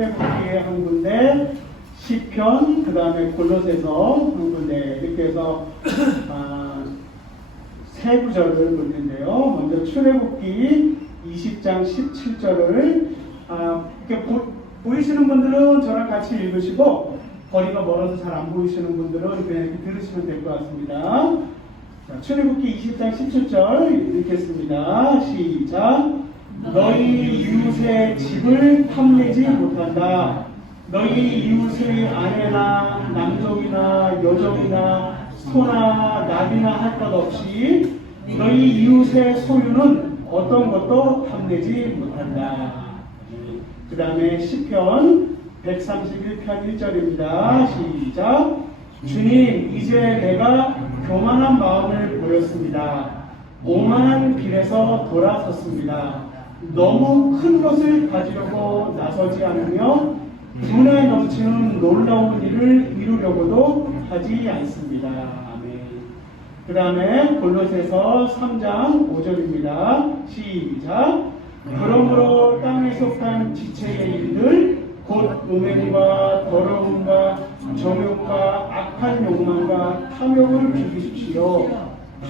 출애굽기에 한 군데, 시편, 그 다음에 골로새서 한 군데 이렇게 해서 세 구절을 보는데요. 먼저 출애굽기 20장 17절을 이렇게 보이시는 분들은 저랑 같이 읽으시고 거리가 멀어서 잘 안 보이시는 분들은 그냥 이렇게 들으시면 될 것 같습니다. 자, 출애굽기 20장 17절 읽겠습니다. 시작. 너희 이웃의 집을 탐내지 못한다. 너희 이웃의 아내나 남종이나 여종이나 소나 나비나 할 것 없이 너희 이웃의 소유는 어떤 것도 탐내지 못한다. 그 다음에 시편 131편 1절입니다. 시작. 주님, 이제 내가 교만한 마음을 보였습니다. 오만한 길에서 돌아섰습니다. 너무 큰 것을 가지려고 나서지 않으며 분에 넘치는 놀라운 일을 이루려고도 하지 않습니다. 아멘. 그 다음에 골로새서 3장 5절입니다. 시작. 그러므로 땅에 속한 지체의 일들 곧 음행과 더러움과 정욕과 악한 욕망과 탐욕을 죽이십시오.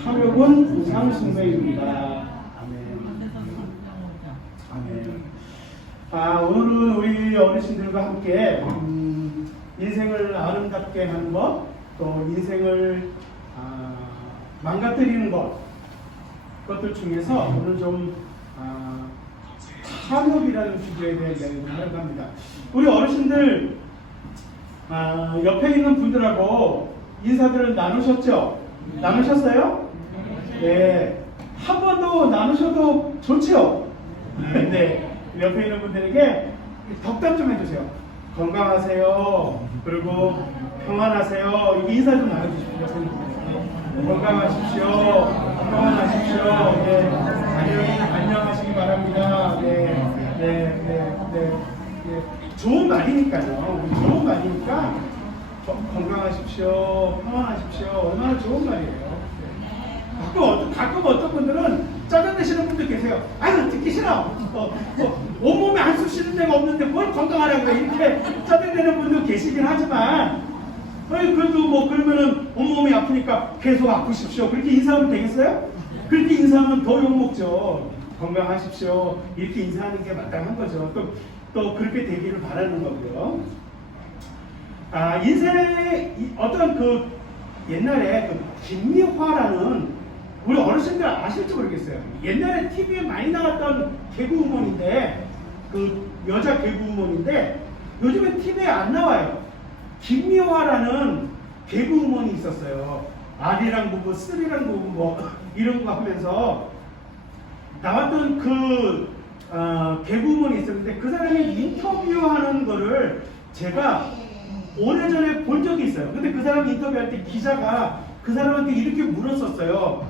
탐욕은 우상 숭배입니다. 오늘은 우리 어르신들과 함께 인생을 아름답게 하는 것, 또 인생을 망가뜨리는 그것들 중에서 오늘 좀 탐욕이라는 주제에 대해 이야기를 하려고 합니다. 우리 어르신들 옆에 있는 분들하고 인사들을 나누셨죠? 나누셨어요? 네. 한 번 더 나누셔도 좋죠? 네. 옆에 있는 분들에게 덕담 좀 해주세요. 건강하세요. 그리고 평안하세요. 이렇게 인사 좀 나눠주십시오. 건강하십시오. 평안하십시오. 네. 안녕하시기 바랍니다. 네. 좋은 말이니까요. 좋은 말이니까 건강하십시오. 평안하십시오. 얼마나 좋은 말이에요. 가끔 어떤 분들은 짜증내시는 분들 계세요. 아유, 듣기 싫어. 온몸에 한숨 쉬는 데가 없는데 뭘 건강하라고 해. 이렇게 짜증내는 분도 계시긴 하지만, 그래도 그러면은 온몸이 아프니까 계속 아프십시오. 그렇게 인사하면 되겠어요? 그렇게 인사하면 더 욕먹죠. 건강하십시오. 이렇게 인사하는 게 마땅한 거죠. 또 그렇게 되기를 바라는 거고요. 인생에 어떤 옛날에 김미화라는 우리 어르신들 아실지 모르겠어요. 옛날에 TV에 많이 나왔던 개그우먼인데, 여자 개그우먼인데, 요즘에 TV에 안 나와요. 김미화라는 개그우먼이 있었어요. 아리랑 부부, 스리랑 부부, 이런 거 하면서 나왔던 개그우먼이 있었는데, 그 사람이 인터뷰하는 거를 제가 오래전에 본 적이 있어요. 근데 그 사람 인터뷰할 때 기자가 그 사람한테 이렇게 물었었어요.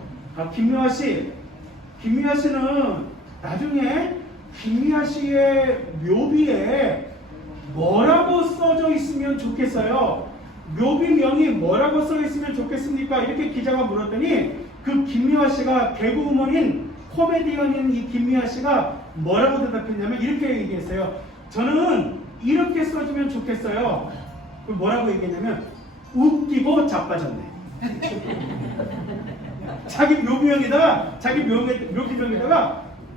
김미화 씨는 나중에 김미화 씨의 묘비에 뭐라고 써져 있으면 좋겠어요? 묘비명이 뭐라고 써 있으면 좋겠습니까? 이렇게 기자가 물었더니 그 김미화 씨가 개그우먼인 코미디언인 이 김미화 씨가 뭐라고 대답했냐면 이렇게 얘기했어요. 저는 이렇게 써주면 좋겠어요. 뭐라고 얘기했냐면 웃기고 자빠졌네. 자기 묘기명에다가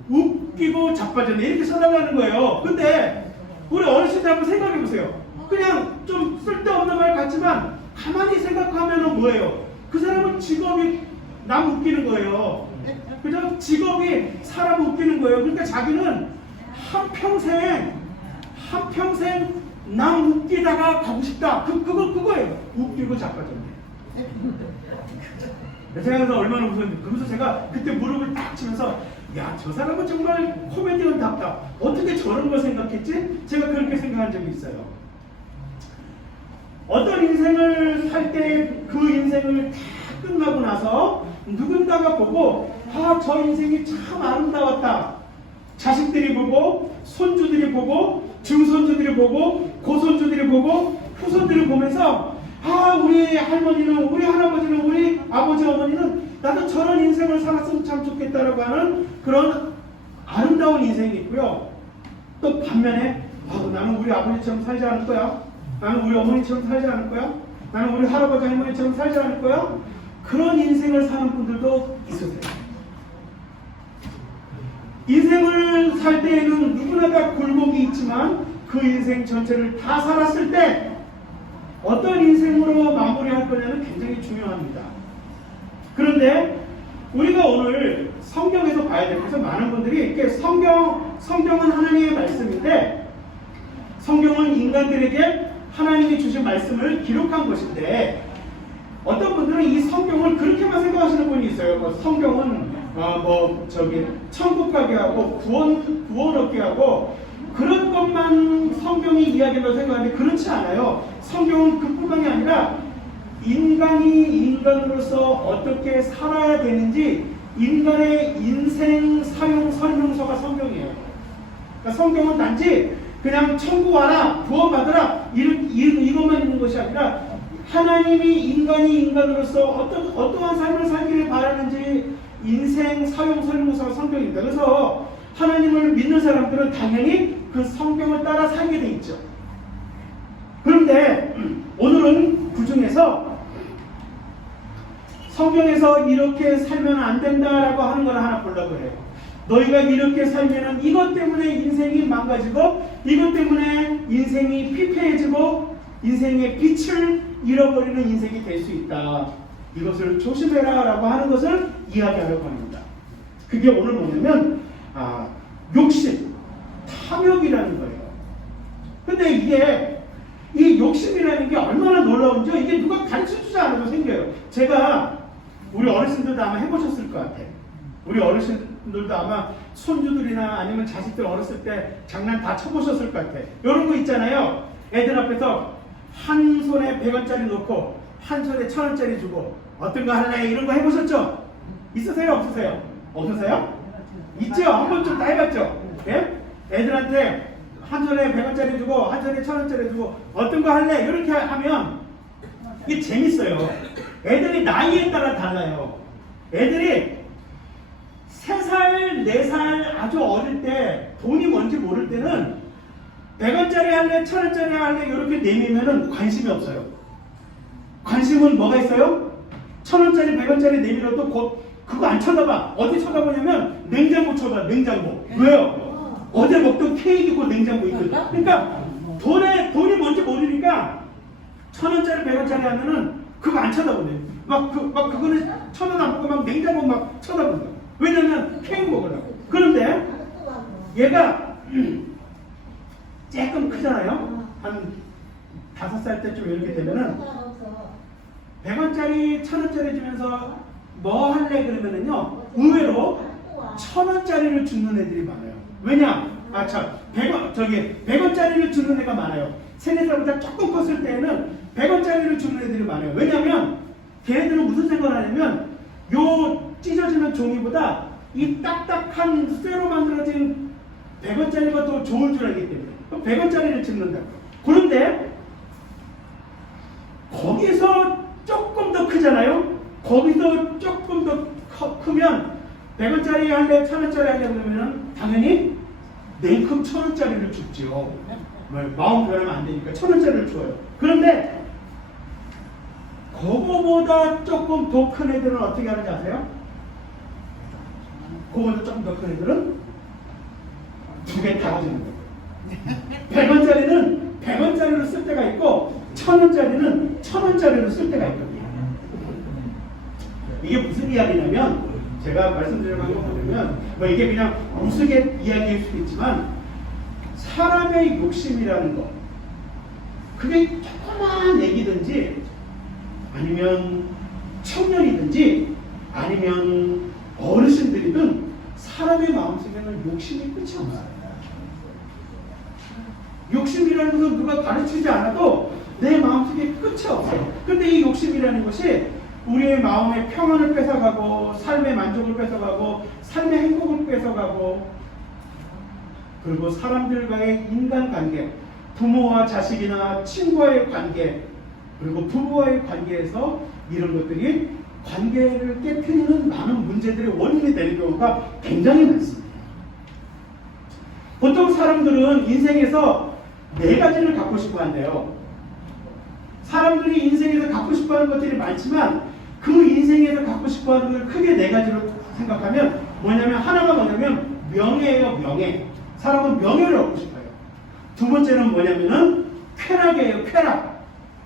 웃기고 자빠졌네 이렇게 써달라는 거예요. 근데 우리 어르신들 한번 생각해 보세요. 그냥 좀 쓸데없는 말 같지만 가만히 생각하면 뭐예요? 그 사람은 직업이 남 웃기는 거예요. 그죠? 직업이 사람 웃기는 거예요. 그러니까 자기는 한평생 남 웃기다가 가고 싶다. 그거예요. 웃기고 자빠졌네. 제가 그래서 얼마나 웃었는데, 그러면서 제가 그때 무릎을 딱 치면서, 야, 저 사람은 정말 코미디언답다. 어떻게 저런 걸 생각했지? 제가 그렇게 생각한 적이 있어요. 어떤 인생을 살 때 그 인생을 다 끝나고 나서 누군가가 보고, 저 인생이 참 아름다웠다. 자식들이 보고, 손주들이 보고, 증손주들이 보고, 고손주들이 보고, 후손들이 보면서 우리 할머니는, 우리 할아버지는, 우리 아버지 어머니는 나도 저런 인생을 살았으면 참 좋겠다라고 하는 그런 아름다운 인생이 있고요. 또 반면에 나는 우리 아버지처럼 살지 않을 거야. 나는 우리 어머니처럼 살지 않을 거야. 나는 우리 할아버지 할머니처럼 살지 않을 거야. 그런 인생을 사는 분들도 있으세요. 인생을 살 때에는 누구나 다 굴곡이 있지만 그 인생 전체를 다 살았을 때 어떤 인생으로 마무리할 거냐는 굉장히 중요합니다. 그런데 우리가 오늘 성경에서 봐야 될 것은 많은 분들이 이렇게 성경은 하나님의 말씀인데 성경은 인간들에게 하나님이 주신 말씀을 기록한 것인데 어떤 분들은 이 성경을 그렇게만 생각하시는 분이 있어요. 성경은 천국 가게 하고 구원 얻게 하고 그런 것만 성경이 이야기한다고 생각하는데 그렇지 않아요. 성경은 그뿐만이 아니라 인간이 인간으로서 어떻게 살아야 되는지 인간의 인생 사용 설명서가 성경이에요. 그러니까 성경은 단지 그냥 천국 와라, 구원 받으라 이것만 있는 것이 아니라 하나님이 인간이 인간으로서 어떠한 삶을 살기를 바라는지 인생 사용 설명서가 성경입니다. 그래서 하나님을 믿는 사람들은 당연히 그 성경을 따라 살게 돼 있죠. 그런데 오늘은 그 중에서 성경에서 이렇게 살면 안 된다라고 하는 걸 하나 보려고 해요. 너희가 이렇게 살면은 이것 때문에 인생이 망가지고 이것 때문에 인생이 피폐해지고 인생의 빛을 잃어버리는 인생이 될 수 있다. 이것을 조심해라 라고 하는 것을 이야기하려고 합니다. 그게 오늘 뭐냐면 욕심, 탐욕이라는 거예요. 근데 이 욕심이라는 게 얼마나 놀라운지요. 이게 누가 가르쳐주지 않아도 생겨요. 제가 우리 어르신들도 아마 해보셨을 것 같아요. 우리 어르신들도 아마 손주들이나 아니면 자식들 어렸을 때 장난 다 쳐보셨을 것 같아요. 이런 거 있잖아요. 애들 앞에서 한 손에 100원짜리 놓고 한 손에 1000원짜리 주고 어떤 거 할래? 이런 거 해보셨죠? 있으세요? 없으세요? 없으세요? 있죠? 한 번쯤 다 해봤죠? 예? 애들한테 한 손에 100원짜리 주고 한 손에 1000원짜리 주고 어떤 거 할래? 이렇게 하면 이게 재밌어요. 애들이 나이에 따라 달라요. 애들이 3살, 4살 아주 어릴 때 돈이 뭔지 모를 때는 100원짜리 할래, 1000원짜리 할래 이렇게 내밀면은 관심이 없어요. 관심은 뭐가 있어요? 1000원짜리, 100원짜리 내밀어도 곧 그거 안 쳐다봐. 어디 쳐다보냐면 냉장고 쳐다봐. 냉장고. 왜요? 어제 먹던 케이크고 냉장고 있거든. 그러니까 돈이 뭔지 모르니까 1000원짜리, 100원짜리 하면은 그거 안 쳐다보네. 그거는 1000원 안 먹고 막 냉장고 막 쳐다본다. 왜냐면 케이크 먹으려고. 그런데 얘가 조금 크잖아요. 한 5살 때쯤 이렇게 되면은 100원짜리, 1000원짜리 주면서 뭐 할래 그러면은요, 의외로 1000원짜리를 주는 애들이 많아요. 왜냐? 100원짜리를 주는 애가 많아요. 3, 4살보다 조금 컸을 때에는 100원짜리를 주는 애들이 많아요. 왜냐면 걔네들은 무슨 생각을 하냐면 요 찢어지는 종이보다 이 딱딱한 쇠로 만들어진 100원짜리가 더 좋을 줄 알기 때문에 100원짜리를 찍는다고. 그런데 거기서 조금 더 크잖아요. 거기서 조금 더 크면 100원짜리 할래, 1000원짜리 할래 그러면 당연히 냉큼 1000원짜리를 줍죠. 마음 변하면 안 되니까 1000원짜리를 줘요. 그런데 그거보다 조금 더 큰 애들은 어떻게 하는지 아세요? 그거보다 조금 더 큰 애들은 2개 다 주는 거예요. 100원짜리는 100원짜리로 쓸 때가 있고 1000원짜리는 1000원짜리로 쓸 때가 있거든요. 이게 무슨 이야기냐면 제가 말씀드리려고 한 거 보면 이게 그냥 우스개 이야기일 수도 있지만 사람의 욕심이라는 거 그게 조그마한 애기든지 아니면 청년이든지 아니면 어르신들이든 사람의 마음속에는 욕심이 끝이 없어요. 욕심이라는 것은 누가 가르치지 않아도 내 마음속에 끝이 없어요. 근데 이 욕심이라는 것이 우리의 마음의 평안을 뺏어가고 삶의 만족을 뺏어가고 삶의 행복을 뺏어가고 그리고 사람들과의 인간관계 부모와 자식이나 친구와의 관계 그리고 부부와의 관계에서 이런 것들이 관계를 깨트리는 많은 문제들의 원인이 되는 경우가 굉장히 많습니다. 보통 사람들은 인생에서 네 가지를 갖고 싶어 한대요. 사람들이 인생에서 갖고 싶어 하는 것들이 많지만 그 인생에서 갖고 싶어 하는 걸 크게 네 가지로 생각하면 뭐냐면 하나가 뭐냐면 명예예요. 명예. 사람은 명예를 얻고 싶어요. 두 번째는 뭐냐면은 쾌락이에요. 쾌락.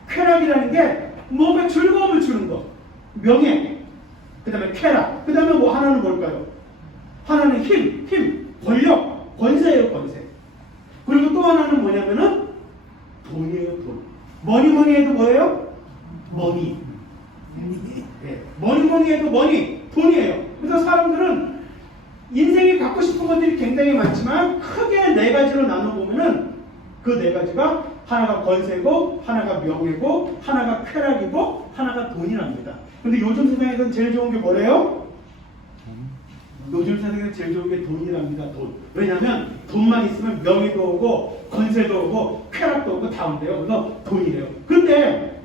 쾌락이라는 게 몸에 즐거움을 주는 거. 명예. 그 다음에 쾌락. 그 다음에 뭐 하나는 뭘까요? 하나는 힘. 권력. 권세예요. 권세. 그리고 또 하나는 뭐냐면은 돈이에요. 돈. 뭐니 해도 뭐예요? 머니. 네. 뭐니 해도 머니. 돈이에요. 그래서 사람들은 인생이 갖고 싶은 것들이 굉장히 많지만 크게 네 가지로 나눠보면은 그 네 가지가 하나가 권세고 하나가 명예고 하나가 쾌락이고 하나가 돈이랍니다. 근데 요즘 세상에서는 제일 좋은 게 뭐래요? 요즘 세상에서 제일 좋은 게 돈이랍니다. 돈. 왜냐하면 돈만 있으면 명예도 오고 권세도 오고 쾌락도 오고 다 온대요. 그래서 돈이래요. 근데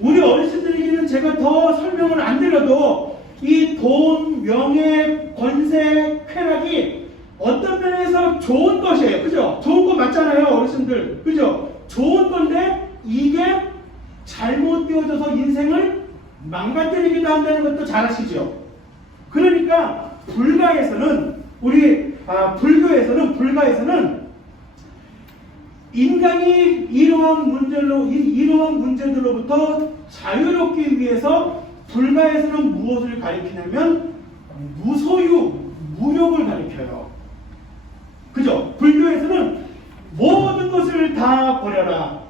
우리 어르신들에게는 제가 더 설명을 안 드려도 이 돈, 명예, 권세, 쾌락이 어떤 면에서 좋은 것이에요. 그죠? 좋은 거 맞잖아요. 어르신들. 그죠? 좋은 건데 이게 잘못 되어져서 인생을 망가뜨리기도 한다는 것도 잘 아시죠? 그러니까 불교에서는 인간이 이러한 문제들로부터 자유롭기 위해서 불가에서는 무엇을 가리키냐면 무욕을 가리켜요. 그죠? 불교에서는 모든 것을 다 버려라.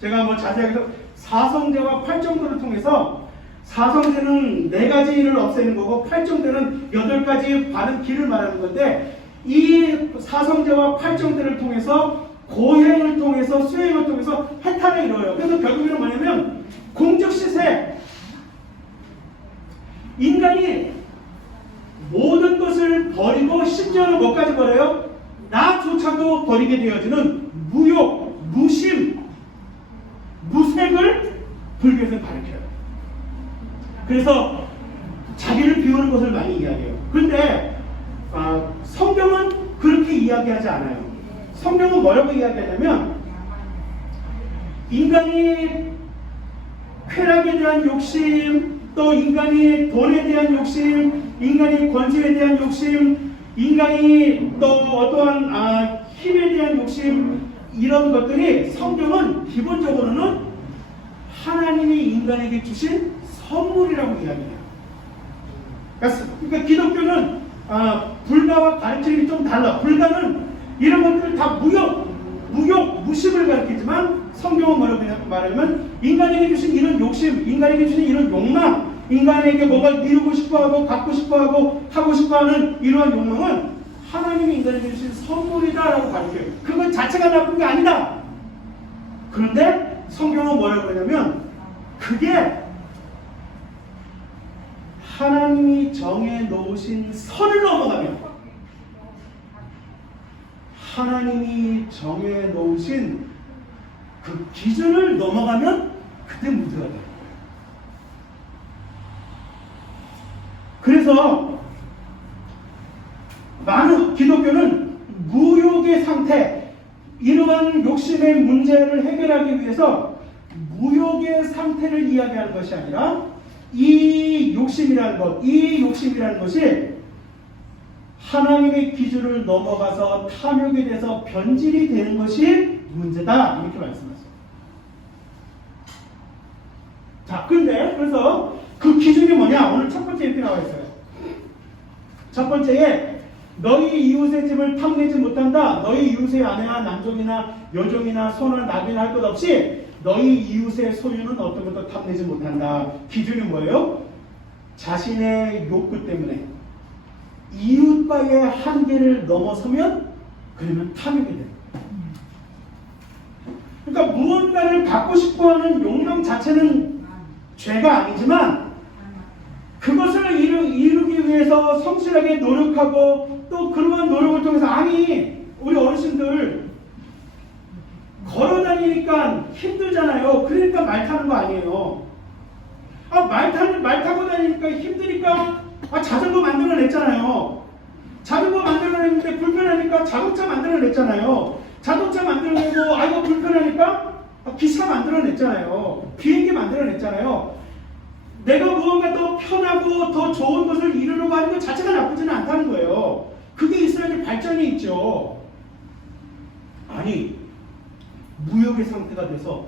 제가 뭐 자세하게 사성제와 팔정도를 통해서 사성제는 네 가지를 없애는 거고 팔정제는 8가지 바른 길을 말하는 건데 이 사성제와 팔정제를 통해서 고행을 통해서 수행을 통해서 해탈을 이뤄요. 그래서 결국에는 뭐냐면 공적시세. 인간이 모든 것을 버리고 심지어는 뭐까지 버려요? 나조차도 버리게 되어지는 무욕, 무심, 무색을 불교에서 가르쳐요. 그래서 자기를 비우는 것을 많이 이야기해요. 그런데 성경은 그렇게 이야기하지 않아요. 성경은 뭐라고 이야기하냐면 인간이 쾌락에 대한 욕심, 또 인간이 돈에 대한 욕심, 인간이 권세에 대한 욕심, 인간이 또 어떠한 힘에 대한 욕심, 이런 것들이 성경은 기본적으로는 하나님이 인간에게 주신 선물이라고 이야기해요. 그러니까 기독교는 불가와 가르침이 좀 달라. 불가는 이런 것들 다 무심을 가르치지만 성경은 뭐라고 말하면 인간에게 주신 이런 욕심, 인간에게 주신 이런 욕망, 인간에게 뭐가 이루고 싶어하고 갖고 싶어하고 하고 싶어하는 이러한 욕망은 하나님이 인간에게 주신 선물이다라고 가르쳐요. 그것 자체가 나쁜 게 아니다. 그런데 성경은 뭐라고 그러냐면 그게 하나님이 정해 놓으신 선을 넘어가면, 하나님이 정해 놓으신 그 기준을 넘어가면 그때 문제가 돼요. 그래서 많은 기독교는 무욕의 상태, 이러한 욕심의 문제를 해결하기 위해서 무욕의 상태를 이야기하는 것이 아니라 이 욕심이라는 것이 하나님의 기준을 넘어가서 탐욕에 대해서 변질이 되는 것이 문제다, 이렇게 말씀하셨어요. 자, 근데 그래서 그 기준이 뭐냐? 오늘 첫 번째 이렇게 나와 있어요. 첫 번째에 너희 이웃의 집을 탐내지 못한다. 너희 이웃의 아내나 남종이나 여종이나 소나 나귀나 할 것 없이 너희 이웃의 소유는 어떤 것도 탐내지 못한다. 기준이 뭐예요? 자신의 욕구 때문에 이웃과의 한계를 넘어서면 그러면 탐욕이 돼요. 그러니까 무언가를 갖고 싶어하는 욕망 자체는 죄가 아니지만 그것을 이루기 위해서 성실하게 노력하고 또 그러한 노력을 통해서, 아니 우리 어르신들 걸어다니니까 힘들잖아요. 그러니까 말 타는 거 아니에요. 말 타고 다니니까 힘드니까 자전거 만들어냈잖아요. 자전거 만들어냈는데 불편하니까 자동차 만들어냈잖아요. 자동차 만들어내고 이거 불편하니까 기차 만들어냈잖아요. 비행기 만들어냈잖아요. 내가 무언가 더 편하고 더 좋은 것을 이루려고 하는 것 자체가 나쁘지는 않다는 거예요. 그게 있어야지 발전이 있죠. 아니, 무역의 상태가 돼서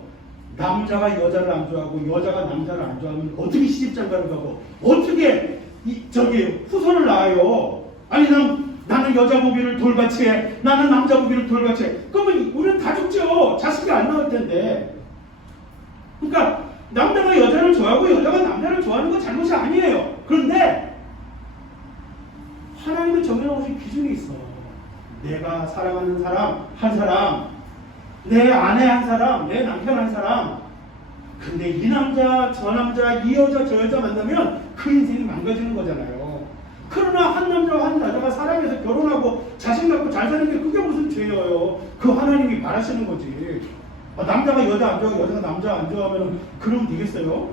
남자가 여자를 안 좋아하고 여자가 남자를 안 좋아하면 어떻게 시집장가를 가고 어떻게 후손을 낳아요? 아니, 나는 여자 보기를 돌같이 해. 나는 남자 보기를 돌같이 해. 그러면 우리는 다 죽죠. 자식이 안 나올 텐데. 그러니까 남자가 여자를 좋아하고 여자가 남자를 좋아하는 건 잘못이 아니에요. 그런데 하나님은 정해놓으신 기준이 있어. 내가 사랑하는 사람 한 사람, 내 아내 한 사람, 내 남편 한 사람. 근데 이 남자, 저 남자, 이 여자, 저 여자 만나면 그 인생이 망가지는 거잖아요. 그러나 한 남자와 한 여자가 사랑해서 결혼하고 자식 낳고 잘 사는 게 그게 무슨 죄예요. 그 하나님이 바라시는 거지. 남자가 여자 안 좋아하고 여자가 남자 안 좋아하면 그러면 되겠어요?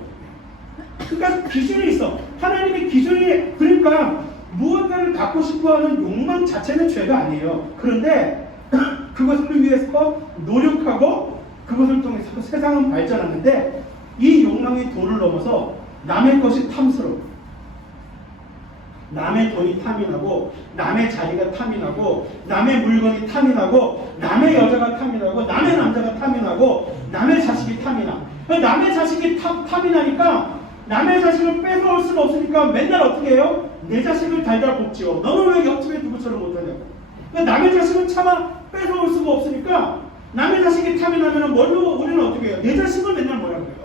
그러니까 기준이 있어. 하나님의 기준이, 그러니까 무언가를 갖고 싶어하는 욕망 자체는 죄가 아니에요. 그런데 그것을 위해서 노력하고 그것을 통해서 세상은 발전하는데 이 욕망이 도를 넘어서 남의 것이 탐스러워. 남의 돈이 탐이 나고 남의 자리가 탐이 나고 남의 물건이 탐이 나고 남의 여자가 탐이 나고 남의 남자가 탐이 나고 남의 자식이 탐이 나. 남의 자식이 탐이 나니까 남의 자식을 뺏어올 수가 없으니까 맨날 어떻게 해요? 내 자식을 달달 볶지요. 너는 왜 옆집에 누구처럼 못하냐고. 남의 자식은 차마 뺏어올 수가 없으니까 남의 자식이 탐이 나면 뭘로 우리는 어떻게 해요? 내 자식을 맨날 뭐라고 해요?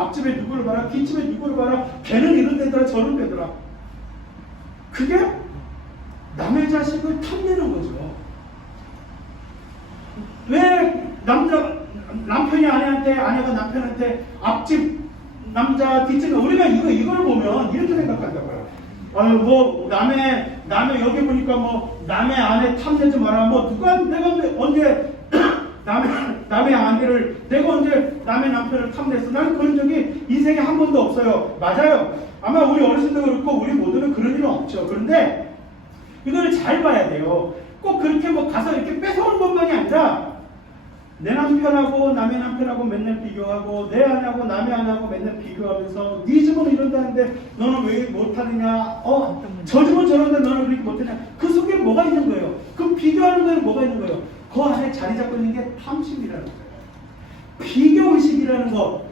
앞집에 누구를 봐라, 뒷집에 누구를 봐라, 걔는 이런 데더라 저런 데더라. 그게 남의 자식을 탐내는 거죠. 왜 남편이 아내한테, 아내가 남편한테 앞집 남자 뒷집, 우리가 이걸 보면 이렇게 생각한다고요. 남의 여기 보니까 남의 아내 탐내지 마라. 내가 언제 남의 아내를, 내가 언제 남의 남편을 탐냈어? 난 그런 적이 인생에 한 번도 없어요. 맞아요. 아마 우리 어르신도 그렇고 우리 모두는 그런 일은 없죠. 그런데 이거를 잘 봐야 돼요. 꼭 그렇게 가서 이렇게 뺏어오는 것만이 아니라 내 남편하고 남의 남편하고 맨날 비교하고 내 아내하고 남의 아내하고 맨날 비교하면서 네 집은 이런다는데 너는 왜 못하느냐, 저 집은 저런데 너는 그렇게 못하냐. 그 속에 뭐가 있는 거예요? 그 비교하는 거에 뭐가 있는 거예요? 그 안에 자리 잡고 있는 게 탐심이라는 거예요. 비교의식이라는 것.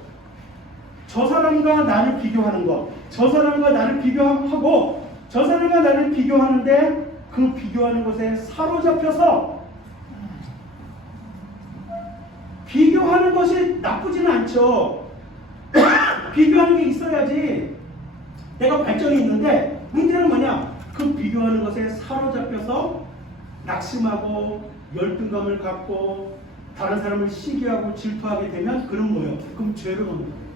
저 사람과 나를 비교하는 것, 저 사람과 나를 비교하고 저 사람과 나를 비교하는데 그 비교하는 것에 사로잡혀서 비교하는 것이 나쁘지는 않죠. 비교하는 게 있어야지 내가 발전이 있는데 문제는 뭐냐? 그 비교하는 것에 사로잡혀서 낙심하고 열등감을 갖고 다른 사람을 시기하고 질투하게 되면 그럼 뭐예요? 그럼 죄를 얻는 거예요.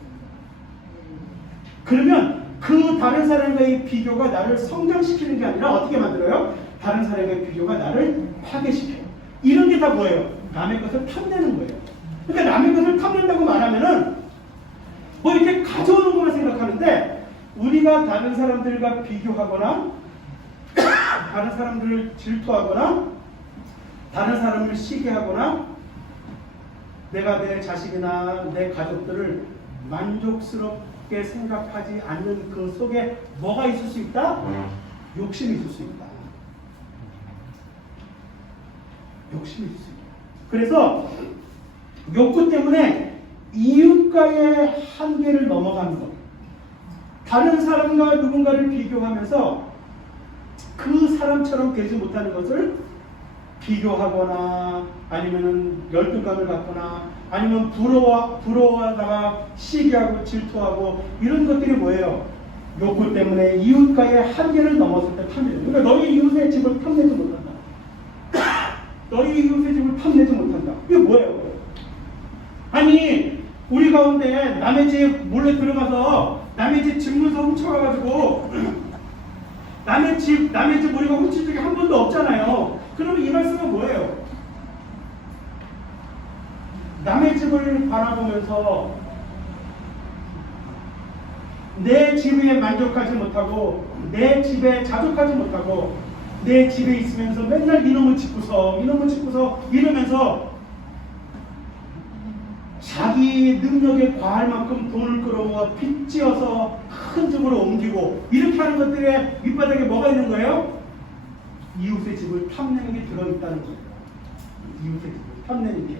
그러면 그 다른 사람과의 비교가 나를 성장시키는 게 아니라 어떻게 만들어요? 다른 사람과의 비교가 나를 파괴시켜요. 이런 게 다 뭐예요? 남의 것을 탐내는 거예요. 그러니까 남의 것을 탐낸다고 말하면은 이렇게 가져오는 것만 생각하는데 우리가 다른 사람들과 비교하거나 다른 사람들을 질투하거나 다른 사람을 시기하거나 내가 내 자식이나 내 가족들을 만족스럽게 생각하지 않는 그 속에 뭐가 있을 수 있다? 욕심이 있을 수 있다. 욕심이 있을 수 있다. 그래서 욕구 때문에 이웃과의 한계를 넘어가는 것. 다른 사람과 누군가를 비교하면서 그 사람처럼 되지 못하는 것을 비교하거나 아니면 열등감을 갖거나 아니면 부러워하다가 시기하고 질투하고 이런 것들이 뭐예요? 욕구 때문에 이웃과의 한계를 넘었을 때 탐내죠. 그러니까 너희 이웃의 집을 탐내지 못한다. 너희 이웃의 집을 탐내지 못한다. 이게 뭐예요? 아니 우리 가운데 남의 집 몰래 들어가서 남의 집 집문서 훔쳐가가지고 남의 집 우리가 훔친 적이 한 번도 없잖아요. 그러면 이 말씀은 뭐예요? 남의 집을 바라보면서 내 집에 만족하지 못하고 내 집에 자족하지 못하고 내 집에 있으면서 맨날 이놈을 짓고서 이러면서 자기 능력에 과할 만큼 돈을 끌어모아 빚지어서 큰 집으로 옮기고 이렇게 하는 것들의 밑바닥에 뭐가 있는 거예요? 이웃의 집을 탐내는 게 들어있다는 거예요. 이웃의 집을 탐내는 게.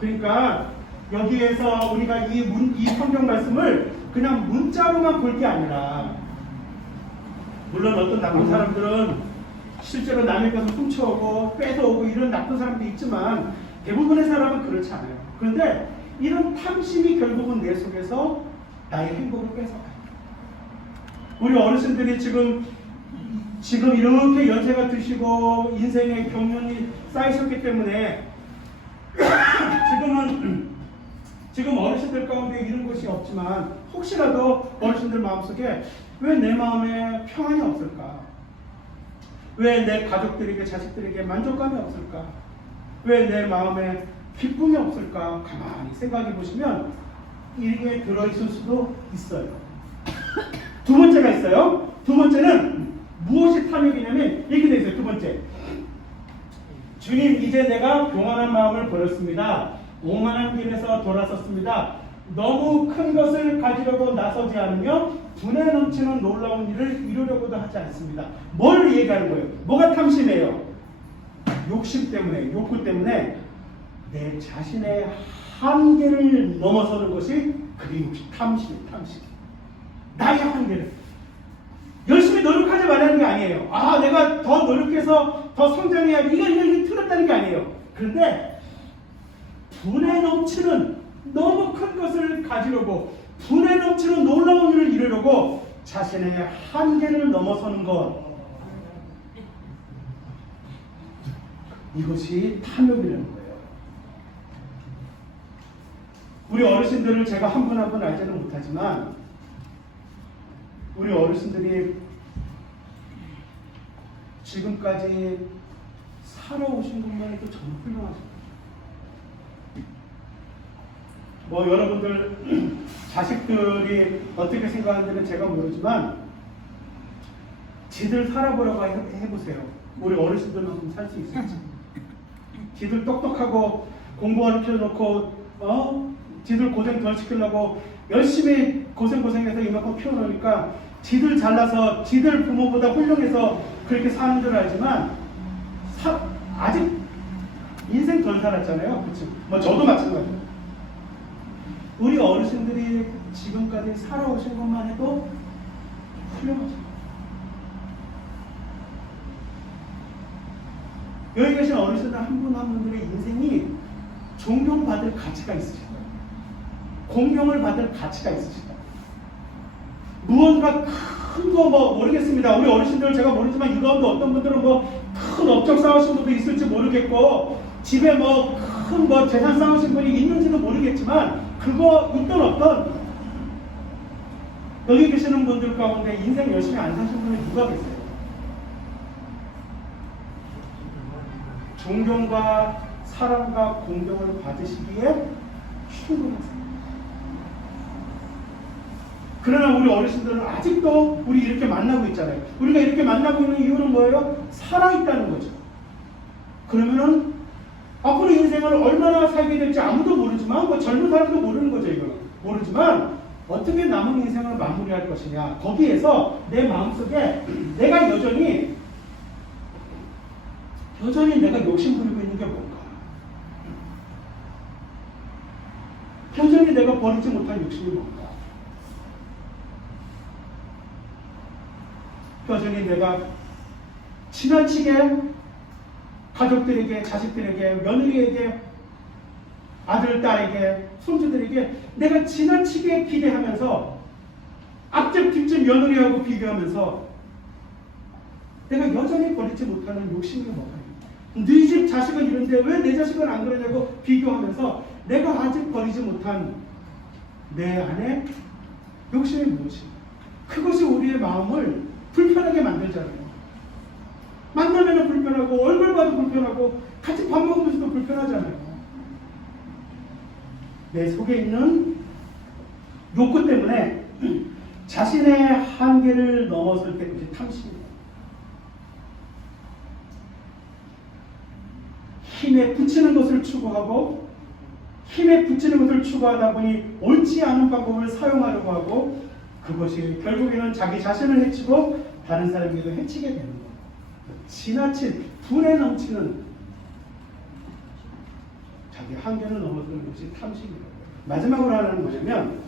그러니까 여기에서 우리가 이 성경 말씀을 그냥 문자로만 볼 게 아니라, 물론 어떤 나쁜 사람들은 실제로 남의 것을 훔쳐오고 뺏어오고 이런 나쁜 사람도 있지만 대부분의 사람은 그렇지 않아요. 그런데 이런 탐심이 결국은 내 속에서 나의 행복을 뺏어가요. 우리 어르신들이 지금 이렇게 연세가 드시고 인생의 경륜이 쌓이셨기 때문에 지금 어르신들 가운데 이런 것이 없지만 혹시라도 어르신들 마음속에 왜 내 마음에 평안이 없을까? 왜 내 가족들에게 자식들에게 만족감이 없을까? 왜 내 마음에 기쁨이 없을까? 가만히 생각해 보시면 이게 들어있을 수도 있어요. 두 번째가 있어요. 두 번째는 무엇이 탐욕이냐면 이렇게 되어 있어요. 두 번째, 주님, 이제 내가 교만한 마음을 버렸습니다. 오만한 길에서 돌아섰습니다. 너무 큰 것을 가지려고 나서지 않으며 분에 넘치는 놀라운 일을 이루려고도 하지 않습니다. 뭘 얘기하는 거예요? 뭐가 탐심이에요? 욕심 때문에, 욕구 때문에 내 자신의 한계를 넘어서는 것이 그게 욕심, 탐심. 나의 한계를 열심히 노력하지 말라는 게 아니에요. 아, 내가 더 노력해서 더 성장해야 이거 틀렸다는 게 아니에요. 그런데 분에 넘치는 너무 큰 것을 가지려고, 분에 넘치는 놀라운 일을 이루려고 자신의 한계를 넘어서는 것, 이것이 탐욕이라는 거예요. 우리 어르신들을 제가 한 분 한 분 알지는 못하지만 우리 어르신들이 지금까지 살아오신 것만 해도 정말 훌륭하십니다. 뭐 여러분들 자식들이 어떻게 생각하는지는 제가 모르지만 지들 살아보라고 해보세요. 우리 어르신들만큼 살 수 있을지. 지들 똑똑하고 공부하는 키워놓고 지들 고생 덜 시키려고 열심히 고생해서 이만큼 키워놓으니까 지들 잘나서 지들 부모보다 훌륭해서 그렇게 사는 줄 알지만 아직 인생 덜 살았잖아요. 그렇죠? 뭐 저도 마찬가지예요. 우리 어르신들이 지금까지 살아오신 것만 해도 훌륭하죠. 여기 계신 어르신들 한 분 한 분들의 인생이 존경받을 가치가 있으시다. 공경을 받을 가치가 있으시다. 무언가 큰 거 모르겠습니다. 우리 어르신들 제가 모르지만 이 가운데 어떤 분들은 큰 업적 쌓으신 분도 있을지 모르겠고 집에 큰 재산 쌓으신 분이 있는지도 모르겠지만 그거 있던 없던 여기 계시는 분들 가운데 인생 열심히 안 사신 분이 누가 계세요? 존경과 사랑과 공경을 받으시기에 충분하세요. 그러나 우리 어르신들은 아직도 우리 이렇게 만나고 있잖아요. 우리가 이렇게 만나고 있는 이유는 뭐예요? 살아있다는 거죠. 그러면은 앞으로 인생을 얼마나 살게 될지 아무도 모르지만 젊은 사람도 모르는 거죠. 이거 모르지만 어떻게 남은 인생을 마무리할 것이냐, 거기에서 내 마음속에 내가 여전히 내가 욕심 부리고 있는 게 뭔가, 여전히 내가 버리지 못한 욕심이 뭔가, 여전히 내가 지나치게 가족들에게, 자식들에게, 며느리에게, 아들, 딸에게, 손주들에게 내가 지나치게 기대하면서 앞집 뒷집 며느리하고 비교하면서 내가 여전히 버리지 못하는 욕심이 뭐가 있냐, 네 집 자식은 이런데 왜 내 자식은 안 그러냐고 비교하면서 내가 아직 버리지 못한 내 안에 욕심이 무엇인가, 그것이 우리의 마음을 불편하게 만들잖아요. 만나면 불편하고 얼굴 봐도 불편하고 같이 밥 먹으면서도 불편하잖아요. 내 속에 있는 욕구 때문에 자신의 한계를 넘어설 때 그게 탐심이에요. 힘에 붙이는 것을 추구하고 힘에 붙이는 것을 추구하다 보니 옳지 않은 방법을 사용하려고 하고 그것이 결국에는 자기 자신을 해치고 다른 사람에게도 해치게 되는 거예요. 지나친 분에 넘치는 자기 한계를 넘어서는 것이 탐심이에요. 마지막으로 하나는 뭐냐면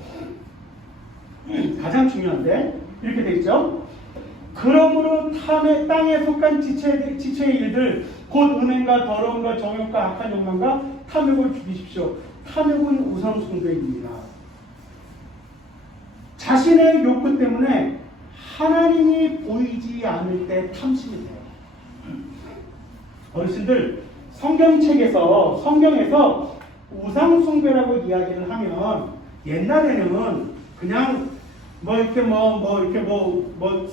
가장 중요한데 이렇게 돼 있죠. 그러므로 땅에 속한 지체의 일들 곧 음행과 더러움과 정욕과 악한 욕망과 탐욕을 죽이십시오. 탐욕은 우상숭배입니다. 자신의 욕구 때문에 하나님이 보이지 않을 때 탐심이 돼요. 어르신들 성경에서 우상숭배라고 이야기를 하면 옛날에는 그냥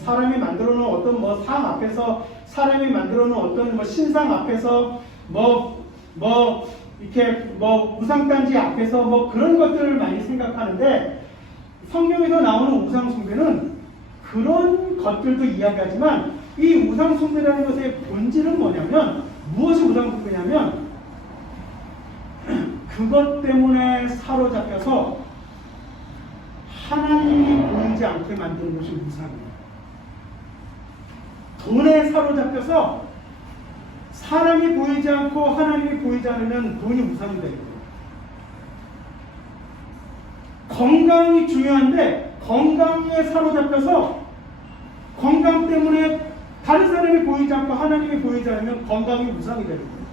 사람이 만들어 놓은 어떤 상 앞에서 사람이 만들어 놓은 어떤 신상 앞에서 우상단지 앞에서 그런 것들을 많이 생각하는데 성경에서 나오는 우상숭배는 그런 것들도 이야기하지만 이 우상숭배라는 것의 본질은 뭐냐면 무엇이 우상숭배냐면 그것 때문에 사로잡혀서 하나님이 보이지 않게 만드는 것이 우상이에요. 돈에 사로잡혀서 사람이 보이지 않고 하나님이 보이지 않으면 돈이 우상이 되는 거예요. 건강이 중요한데 건강에 사로잡혀서 건강 때문에 다른 사람이 보이지 않고 하나님이 보이지 않으면 건강이 우상이 되는 거예요.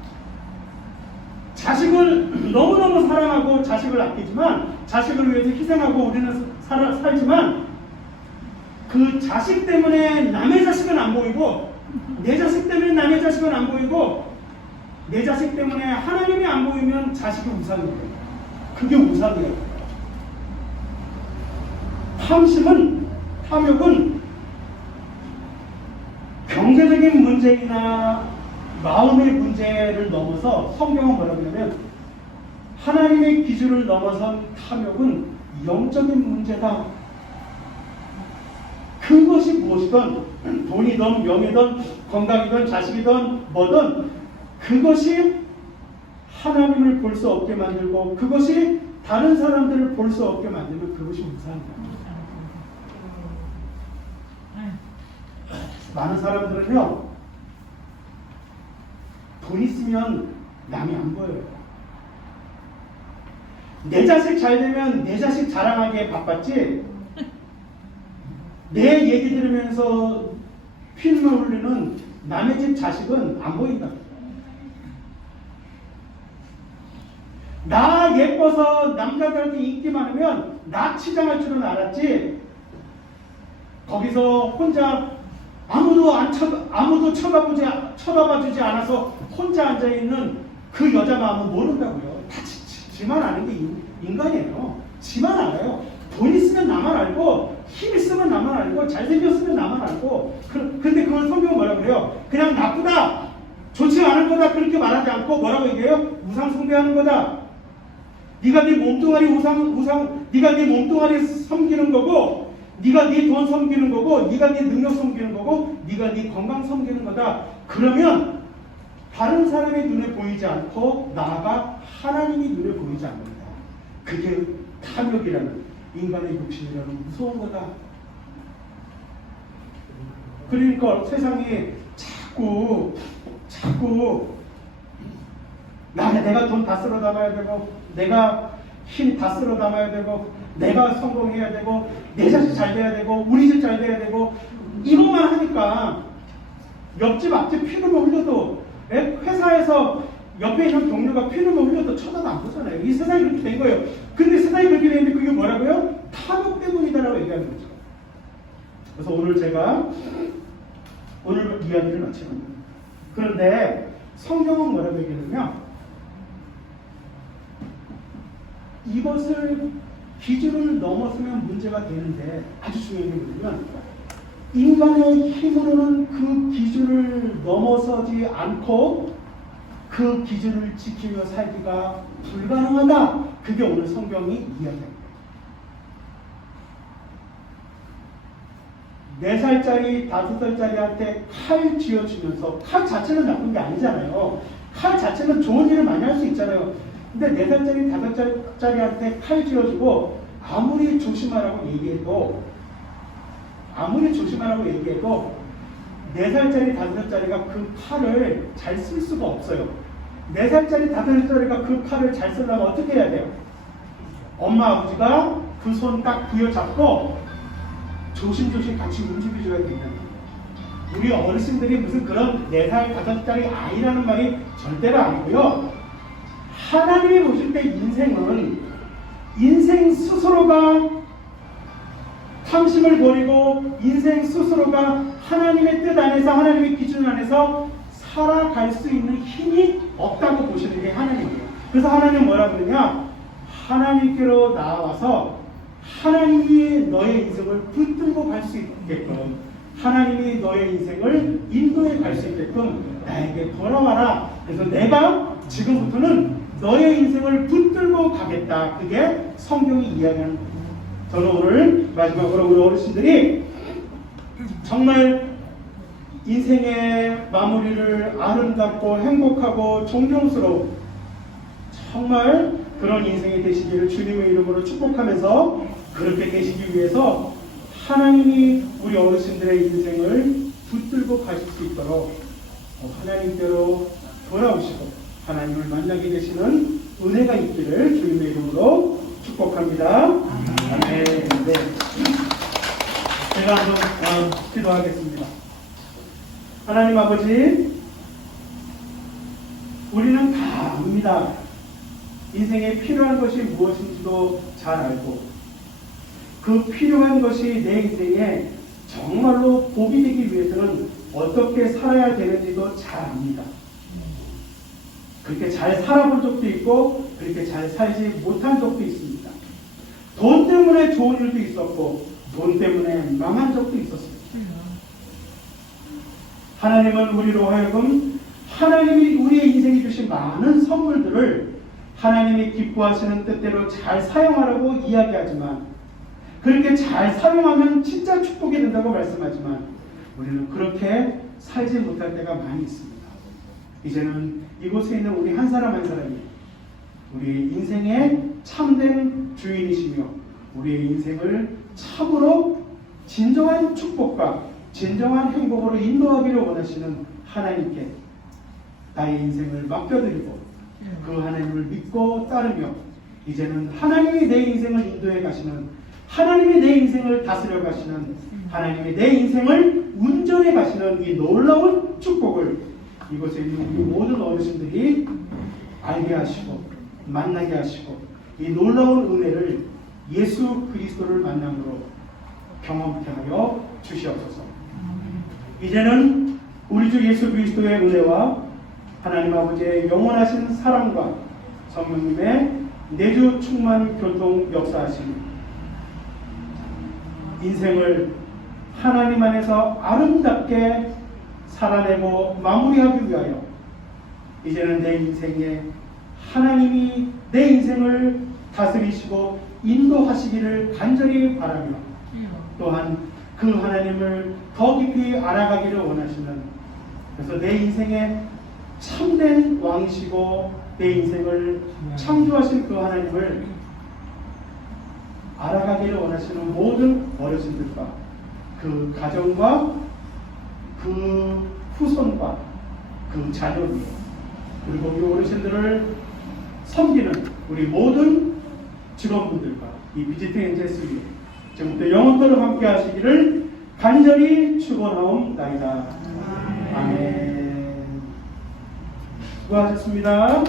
자식을 너무너무 사랑하고 자식을 아끼지만 자식을 위해서 희생하고 우리는 살지만 그 자식 때문에 남의 자식은 안 보이고 내 자식 때문에 남의 자식은 안 보이고 내 자식 때문에 하나님이 안 보이면 자식이 우상이에요. 그게 우상이에요. 탐욕은 경제적인 문제이나 마음의 문제를 넘어서 성경은 뭐라고 하냐면 하나님의 기준을 넘어선 탐욕은 영적인 문제다. 그것이 무엇이든 돈이든 명예든 건강이든 자식이든 뭐든 그것이 하나님을 볼 수 없게 만들고 그것이 다른 사람들을 볼 수 없게 만들면 그것이 우상이다. 많은 사람들은요 돈 있으면 남이 안 보여요. 내 자식 잘 되면 내 자식 자랑하기에 바빴지 내 얘기 들으면서 피눈물 흘리는 남의 집 자식은 안 보인다. 나 예뻐서 남자들한테 인기 많으면 나 치장할 줄은 알았지 거기서 혼자 아무도 쳐다봐주지 않아서 혼자 앉아있는 그 여자 마음은 모른다고요. 다 지만 아는 게 인간이에요. 지만 알아요. 돈 있으면 나만 알고 힘 있으면 나만 알고 잘생겼으면 나만 알고 근데 그걸 성경은 뭐라고 그래요? 그냥 나쁘다 좋지 않은 거다 그렇게 말하지 않고 뭐라고 얘기해요? 우상숭배하는 거다. 네가 네 몸뚱아리 네가 네 몸뚱아리 섬기는 거고 네가 네 돈 섬기는 거고 네가 네 능력 섬기는 거고 네가 네 건강 섬기는 거다. 그러면 다른 사람의 눈에 보이지 않고 나아가 하나님이 눈에 보이지 않는다. 그게 탐욕이라는 인간의 욕심이라는 무서운 거다. 그러니까 세상이 자꾸 내가 돈 다 쓸어 담아야 되고 내가 힘 다 쓸어 담아야 되고 내가 성공해야 되고 내 자식 잘 돼야 되고 우리 집 잘 돼야 되고 이것만 하니까 옆집 앞집 피눈물 흘려도 회사에서 옆에 있는 동료가 피눈물 흘려도 쳐다도 안 보잖아요. 이 세상이 그렇게 된 거예요. 근데 세상이 그렇게 되는데 그게 뭐라고요? 탐욕 때문이다라고 얘기하는 거죠. 그래서 오늘 제가 오늘 이야기를 마치는 겁니다. 그런데 성경은 뭐라고 얘기하냐면 이것을 기준을 넘어서면 문제가 되는데 아주 중요한 게 뭐냐면 인간의 힘으로는 그 기준을 넘어서지 않고 그 기준을 지키며 살기가 불가능하다. 그게 오늘 성경이 이야기합니다. 4살짜리, 5살짜리한테 칼 쥐어주면서 칼 자체는 나쁜 게 아니잖아요. 칼 자체는 좋은 일을 많이 할 수 있잖아요. 근데 4살짜리, 5살짜리한테 칼 쥐어주고 아무리 조심하라고 얘기해도 4살짜리, 5살짜리가 그 칼을 잘 쓸 수가 없어요. 4살짜리, 5살짜리가 그 칼을 잘 쓰려면 어떻게 해야 돼요? 엄마, 아버지가 그 손 딱 부여잡고 조심조심 같이 움직여줘야 된다. 우리 어르신들이 무슨 그런 4살, 5살짜리 아이라는 말이 절대로 아니고요. 하나님이 보실 때 인생 스스로가 탐심을 버리고 인생 스스로가 하나님의 뜻 안에서, 하나님의 기준 안에서 살아갈 수 있는 힘이 없다고 보시는 게 하나님이에요. 그래서 하나님 뭐라고 그러냐? 하나님께로 나와서 하나님이 너의 인생을 붙들고 갈 수 있게끔, 하나님이 너의 인생을 인도해 갈 수 있게끔 나에게 돌아와라. 그래서 내가 지금부터는 너의 인생을 붙들고 가겠다. 그게 성경이 이야기하는 거예요. 저는 오늘 마지막으로 우리 어르신들이 정말 인생의 마무리를 아름답고 행복하고 존경스러운 정말 그런 인생이 되시기를 주님의 이름으로 축복하면서, 그렇게 되시기 위해서 하나님이 우리 어르신들의 인생을 붙들고 가실 수 있도록 하나님께로 돌아오시고 하나님을 만나게 되시는 은혜가 있기를 주님의 이름으로 축복합니다. 아멘. 네. 제가 한번 기도하겠습니다. 하나님 아버지, 우리는 다 압니다. 인생에 필요한 것이 무엇인지도 잘 알고, 그 필요한 것이 내 인생에 정말로 복이 되기 위해서는 어떻게 살아야 되는지도 잘 압니다. 그렇게 잘 살아본 적도 있고 그렇게 잘 살지 못한 적도 있습니다. 돈 때문에 좋은 일도 있었고 돈 때문에 망한 적도 있었습니다. 하나님은 우리로 하여금 하나님이 우리의 인생에 주신 많은 선물들을 하나님이 기뻐하시는 뜻대로 잘 사용하라고 이야기하지만, 그렇게 잘 사용하면 진짜 축복이 된다고 말씀하지만 우리는 그렇게 살지 못할 때가 많이 있습니다. 이제는 이곳에 있는 우리 한 사람 한 사람이 우리의 인생의 참된 주인이시며 우리의 인생을 참으로 진정한 축복과 진정한 행복으로 인도하기를 원하시는 하나님께 나의 인생을 맡겨드리고 그 하나님을 믿고 따르며, 이제는 하나님이 내 인생을 인도해 가시는, 하나님이 내 인생을 다스려 가시는, 하나님이 내 인생을 운전해 가시는 이 놀라운 축복을 이곳에 있는 우리 모든 어르신들이 알게 하시고 만나게 하시고, 이 놀라운 은혜를 예수 그리스도를 만남으로 경험케 하여 주시옵소서. 이제는 우리 주 예수 그리스도의 은혜와 하나님 아버지의 영원하신 사랑과 성령님의 내주 충만 교통 역사하심, 인생을 하나님 안에서 아름답게 살아내고 마무리하기 위하여 이제는 내 인생에 하나님이 내 인생을 다스리시고 인도하시기를 간절히 바라며, 또한 그 하나님을 더 깊이 알아가기를 원하시는, 그래서 내 인생에 참된 왕이시고 내 인생을 창조하신 그 하나님을 알아가기를 원하시는 모든 어르신들과 그 가정과 그 후손과 그 자녀들, 그리고 우리 어르신들을 섬기는 우리 모든 직원분들과 이 비지팅 엔젤스 위에 지금부터 영원토록 함께 하시기를 간절히 축원하옵나이다. 아멘. 수고하셨습니다.